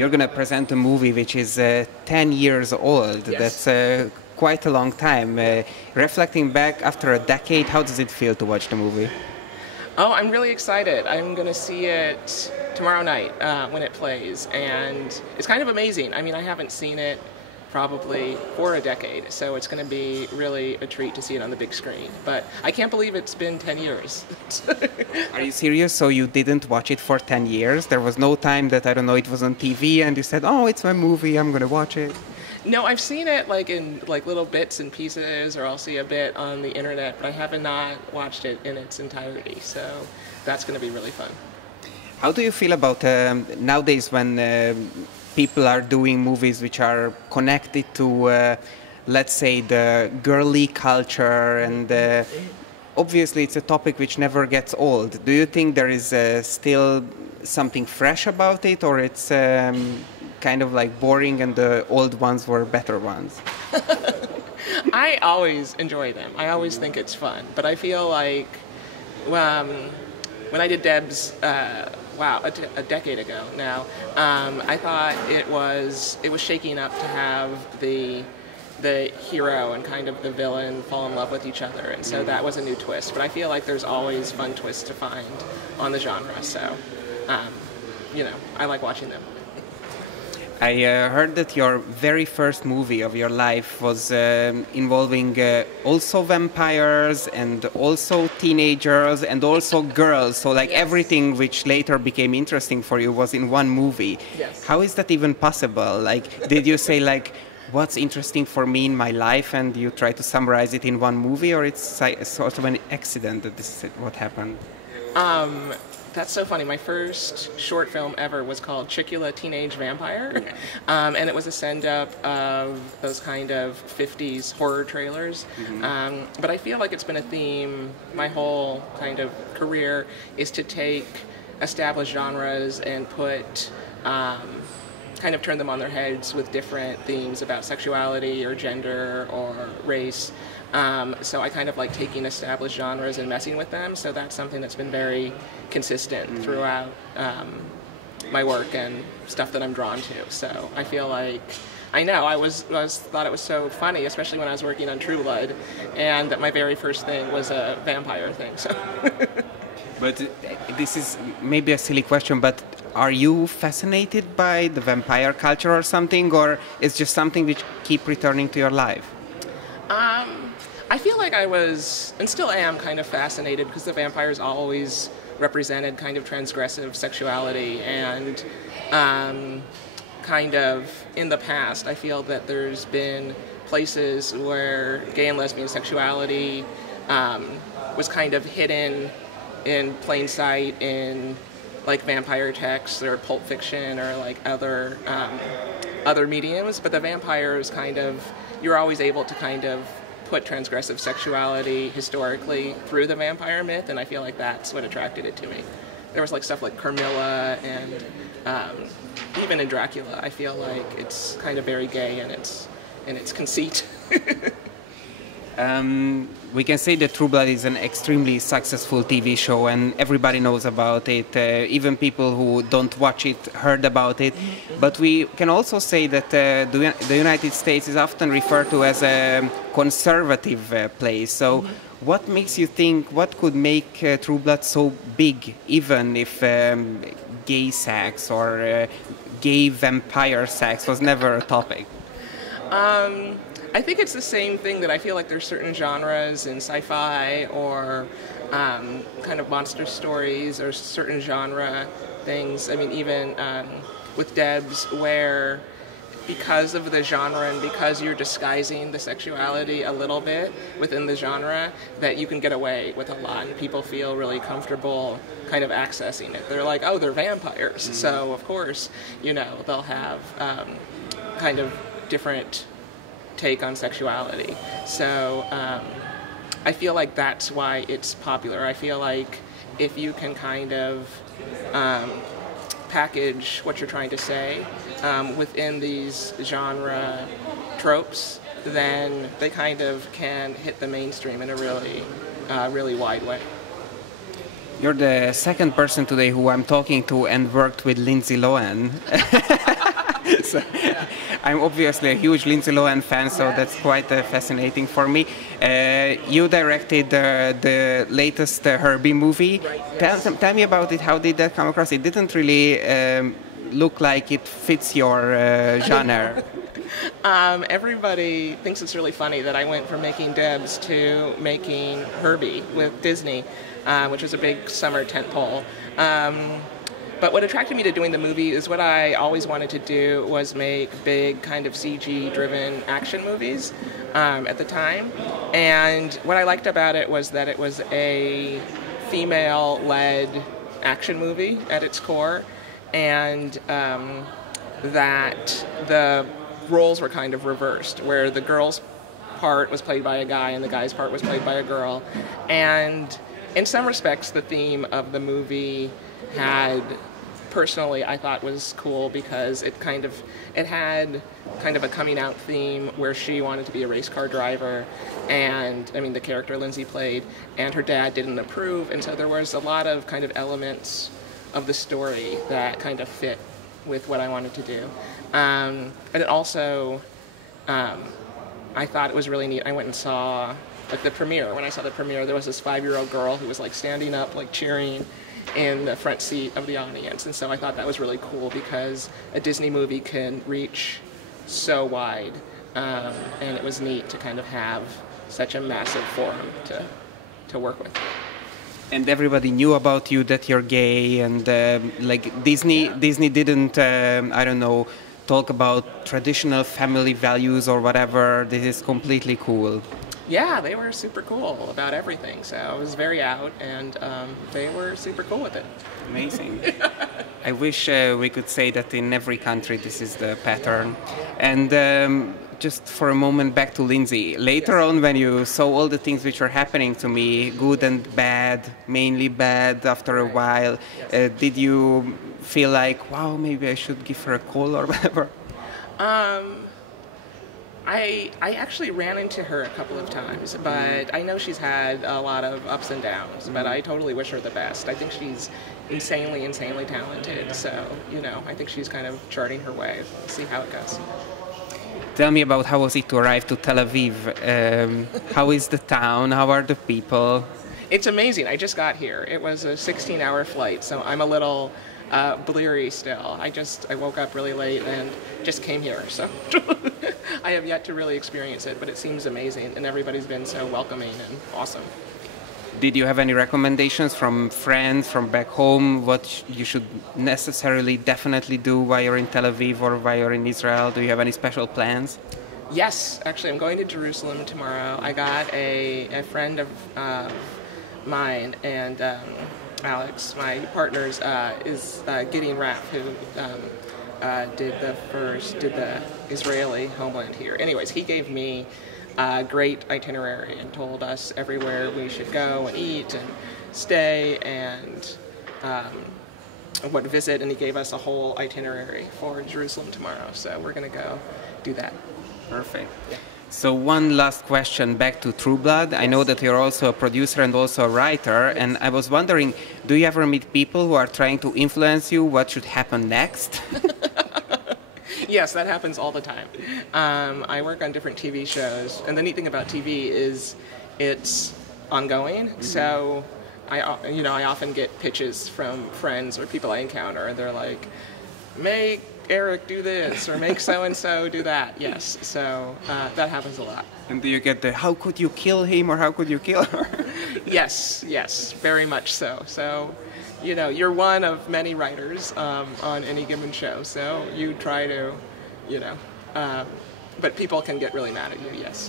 you're going to present a movie which is 10 years old. Yes. That's quite a long time. Reflecting back after a decade, how does it feel to watch the movie? Oh, I'm really excited. I'm going to see it tomorrow night when it plays, and it's kind of amazing. I mean, I haven't seen it probably for a decade, so it's going to be really a treat to see it on the big screen. But I can't believe it's been 10 years. Are you serious? So you didn't watch it for 10 years? There was no time that, I don't know, it was on TV and you said, oh, it's my movie, I'm going to watch it? No, I've seen it in little bits and pieces, or I'll see a bit on the internet, but I have not watched it in its entirety, so that's going to be really fun. How do you feel about nowadays when people are doing movies which are connected to, let's say, the girly culture, and obviously it's a topic which never gets old. Do you think there is still something fresh about it, or it's kind of like boring and the old ones were better ones? I always enjoy them. I always think it's fun, but I feel like when I did D.E.B.S, a decade ago now, I thought it was shaking up to have the hero and kind of the villain fall in love with each other, and so that was a new twist. But I feel like there's always fun twists to find on the genre, so I like watching them. I heard that your very first movie of your life was involving also vampires and also teenagers and also girls. So like everything which later became interesting for you was in one movie. Yes. How is that even possible? Like, did you say like, what's interesting for me in my life, and you try to summarize it in one movie, or it's sort of an accident that this is what happened? That's so funny. My first short film ever was called Chicula Teenage Vampire, and it was a send-up of those kind of 50s horror trailers. But I feel like it's been a theme my whole kind of career, is to take established genres and put, kind of turn them on their heads with different themes about sexuality or gender or race. So I kind of like taking established genres and messing with them, so that's something that's been very consistent throughout my work and stuff that I'm drawn to. So I feel like, I thought it was so funny, especially when I was working on True Blood, and that my very first thing was a vampire thing. So. But this is maybe a silly question, but are you fascinated by the vampire culture or something, or it's just something which keep returning to your life? I feel like I was, and still am, kind of fascinated, because the vampires always represented kind of transgressive sexuality, and kind of in the past I feel that there's been places where gay and lesbian sexuality was kind of hidden in plain sight in like vampire texts or Pulp Fiction or like other mediums, but the vampires kind of, you're always able to kind of put transgressive sexuality historically through the vampire myth, and I feel like that's what attracted it to me. There was like stuff like Carmilla, and even in Dracula, I feel like it's kind of very gay in its conceit. We can say that True Blood is an extremely successful TV show, and everybody knows about it. Even people who don't watch it heard about it. But we can also say that the United States is often referred to as a conservative place. So what makes you think, what could make True Blood so big, even if gay sex or gay vampire sex was never a topic? I think it's the same thing, that I feel like there's certain genres in sci-fi or kind of monster stories or certain genre things. I mean, even with D.E.B.S, where because of the genre and because you're disguising the sexuality a little bit within the genre, that you can get away with a lot, and people feel really comfortable kind of accessing it. They're like, oh, they're vampires, so of course, they'll have kind of different take on sexuality. So I feel like that's why it's popular. I feel like if you can kind of package what you're trying to say within these genre tropes, then they kind of can hit the mainstream in a really wide way. You're the second person today who I'm talking to and worked with Lindsay Lohan. So, I'm obviously a huge Lindsay Lohan fan, so that's quite fascinating for me. You directed the latest Herbie movie. Tell me about it. How did that come across? It didn't really look like it fits your genre. Everybody thinks it's really funny that I went from making D.E.B.S to making Herbie with Disney, which was a big summer tentpole. But what attracted me to doing the movie is what I always wanted to do was make big kind of CG-driven action movies at the time. And what I liked about it was that it was a female-led action movie at its core, and that the roles were kind of reversed, where the girl's part was played by a guy and the guy's part was played by a girl. And in some respects, the theme of the movie personally, I thought was cool because it had kind of a coming out theme where she wanted to be a race car driver, and I mean the character Lindsay played, and her dad didn't approve, and so there was a lot of kind of elements of the story that kind of fit with what I wanted to do. And it also, I thought it was really neat. I went and saw like the premiere. When I saw the premiere, there was this 5-year-old girl who was like standing up, like cheering in the front seat of the audience, and so I thought that was really cool because a Disney movie can reach so wide, and it was neat to kind of have such a massive forum to work with. And everybody knew about you that you're gay, and like Disney didn't I don't know, talk about traditional family values or whatever. This is completely cool. Yeah, they were super cool about everything, so I was very out, and they were super cool with it. Amazing. I wish we could say that in every country this is the pattern. And just for a moment back to Lindsay. Later on, when you saw all the things which were happening to me, good and bad, mainly bad after a while, did you feel like, wow, maybe I should give her a call or whatever? I actually ran into her a couple of times, but I know she's had a lot of ups and downs, but I totally wish her the best. I think she's insanely talented, so, you know, I think she's kind of charting her way. We'll see how it goes. Tell me about how was it to arrive to Tel Aviv? How is the town? How are the people? It's amazing. I just got here. It was a 16-hour flight, so I'm a little bleary still. I woke up really late and just came here, so I have yet to really experience it, but it seems amazing, and everybody's been so welcoming and awesome. Did you have any recommendations from friends from back home, what you should necessarily definitely do while you're in Tel Aviv or while you're in Israel? Do you have any special plans? Yes, actually I'm going to Jerusalem tomorrow. I got a friend of mine, and Alex, my partner's, is Gideon Raff, who did the Israeli homeland here. Anyways, he gave me a great itinerary and told us everywhere we should go and eat and stay and what to visit, and he gave us a whole itinerary for Jerusalem tomorrow, so we're going to go do that. Perfect. Yeah. So one last question back to True Blood. I know that you're also a producer and also a writer, and I was wondering, do you ever meet people who are trying to influence you what should happen next? Yes, that happens all the time. I work on different TV shows, and the neat thing about TV is it's ongoing. Mm-hmm. So I often get pitches from friends or people I encounter, and they're like, make Eric do this, or make so-and-so do that. Yes, so that happens a lot. And do you get the, how could you kill him or how could you kill her? Yes, very much so. So, you know, you're one of many writers on any given show, so you try to, but people can get really mad at you, yes.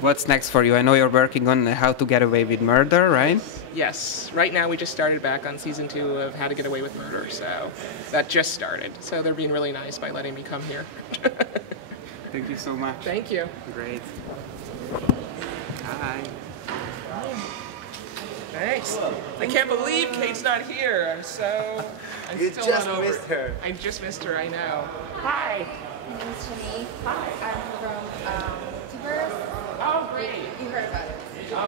What's next for you? I know you're working on How to Get Away with Murder, right? Yes. Right now we just started back on season 2 of How to Get Away with Murder, so that just started. So they're being really nice by letting me come here. Thank you so much. Thank you. Great. Hi. Thanks. I can't believe Kate's not here. I'm still not over. Missed her. I just missed her, I know. Hi. My name's Shani. Hi. I'm from D.E.B.S. Oh, great. You heard of us.